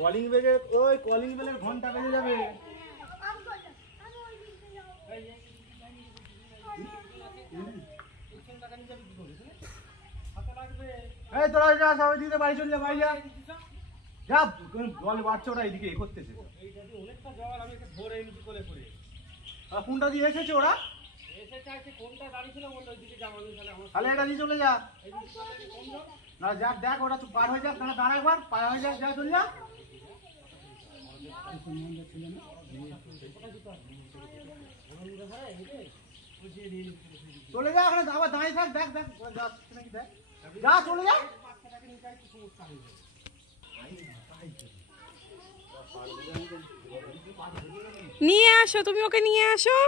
Calling বেলের ওই calling বেলের ঘন্টা বেজে যাবে। এই তোরা যা সবাই দিতে বাড়ি চলে যা, বাড়ি যা যা, জল বাড়ছে ওরা এইদিকে এ করতেছে। অনেকটা জল আমি ধরে এনেছি কোলে করে। কোনটা দিয়ে এসেছে ওরা? এসে চাইছে কোনটা দাঁড়িয়ে ছিল বললো ওইদিকে যাবো তাহলে আমার তাহলে এটা দিয়ে চলে যা। এইদিকে চলে কম জল। না যাক দেখ ওরা পার হয়ে যাক, তাহলে দাঁড়া একবার পার হয়ে যাক, যা চলে যা। চলে যা, ওখানে আবার দাঁড়িয়ে থাক, দেখ দেখ যাচ্ছে নাকি দেখ, যা চলে যা। নিয়ে আসো, তুমি ওকে নিয়ে আসো।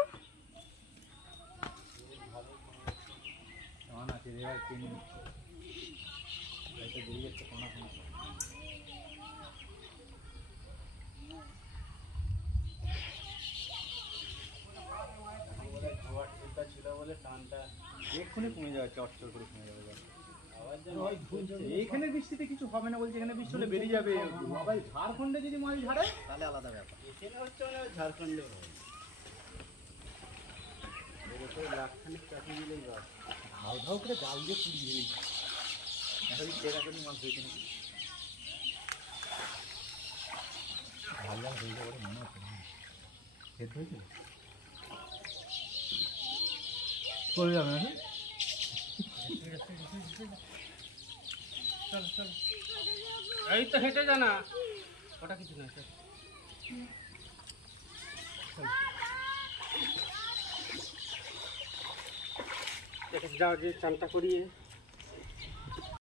এক্ষুনি কমে যাবে, চটচর করে কমে যাবে। এইখানে বৃষ্টিতে কিছু হবে না বলছে, এখানে বৃষ্টি হলে বেরিয়ে যাবে। ভাই ঝাড়খণ্ডে যদি মাছ ঝাড়ে তাহলে আলাদা ব্যাপার। এখানে হচ্ছে মানে ঝাড়খণ্ডে লাখখানিক চাকরি দিলেই বাস ধাও ধাও করে জাল দিয়ে পুড়িয়ে দিই। এখন টেরাকনি মাছ হয়েছে নাকি ঝাল ঝাল হয়ে যাবে মনে হচ্ছে। সেদ্ধ হয়েছে চলে যাবে নাকি? এই তো হেঁটে যা না, ওটা কিছু না। যাও যে চানটা করিয়ে